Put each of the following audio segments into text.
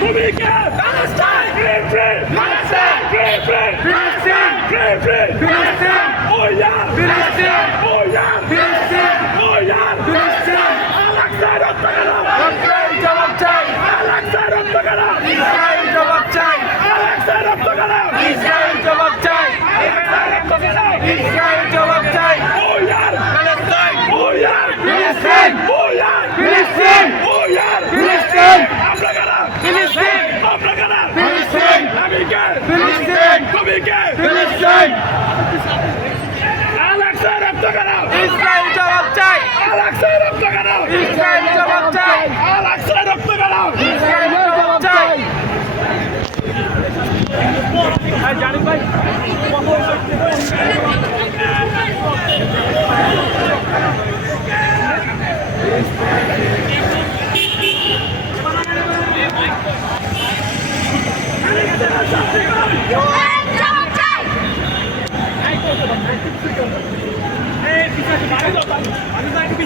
তুমি কে Palestine free free Palestine free free Palestine free free Palestine ও ইয়ার প্যালেস্টাইন ও ইয়ার প্যালেস্টাইন ও ইয়ার প্যালেস্টাইন আলাক্সা রক্ত কেন ইসরায়েল জবাব চাই আলাক্সা রক্ত কেন ইসরায়েল জবাব চাই আলাক্সা রক্ত কেন ইসরায়েল জবাব চাই আলাক্সা রক্ত কেন ইসরায়েল জবাব চাই ও ইয়ার প্যালেস্টাইন ও ইয়ার প্যালেস্টাইন ও ইয়ার প্যালেস্টাইন ও ইয়ার প্যালেস্টাইন আমরা কেন প্যালেস্টাইন আমরা কেন প্যালেস্টাইন আমি কে প্যালেস্টাইন তুমি কে প্যালেস্টাইন আলাক্সা রক্ত কেন ইসরায়েল জবাব চাই আলাক্সা রক্ত কেন ইসরায়েল জবাব চাই আলাক্সা রক্ত কেন ইসরায়েল জবাব চাই জানি ভাই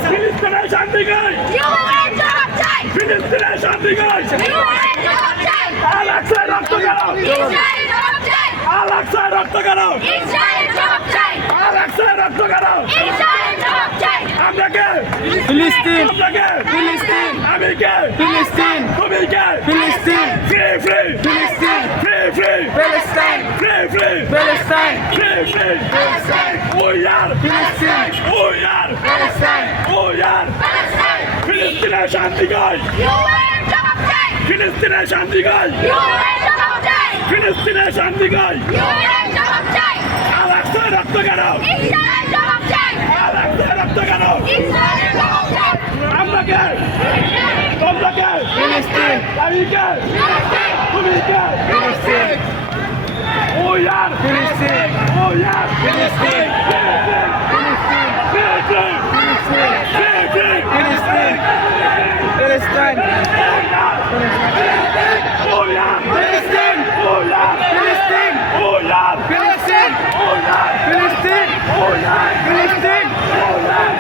ফিলিস্তিনের শান্তি গাই ফিলিস্তিনের শান্তি গাই আলাক্সা রক্ত কেন আলাক্সা রক্ত কেন আলাক্সা রক্ত কেন আমরা কে ফিলিস্তিন আমরা কে ফিলিস্তিন আমি কে ফিলিস্তিন তুমি কে ফিলিস্তিন ফ্রি ফ্রি ফিলিস্তিন free free Palestine free free Palestine free free Palestine ও ইয়ার ফিলিস্তিন ও ইয়ার প্যালেস্টাইন ও ইয়ার প্যালেস্টাইন ফিলিস্তিনের শান্তি গাই ফিলিস্তিনের শান্তি গাই ফিলিস্তিনের শান্তি গাই আলাক্সা রক্ত কেন আলাক্সা রক্ত কেন আমরা কে তোমরা কে ফিলিস্তিন আমি কে তুমি কে ফিলিস্তিন ও ইয়ার ফিলিস্তিন ও ইয়ার ফিলিস্তিন ফিলিস্তিন ফিলিস্তিন ফিলিস্তিন ফিলিস্তিন প্যালেস্টাইন ও ইয়ার ফিলিস্তিন ও ইয়ার ফিলিস্তিন ও ইয়ার ফিলিস্তিন ও ইয়ার ফিলিস্তিন ও ইয়ার ফিলিস্তিন ও ইয়ার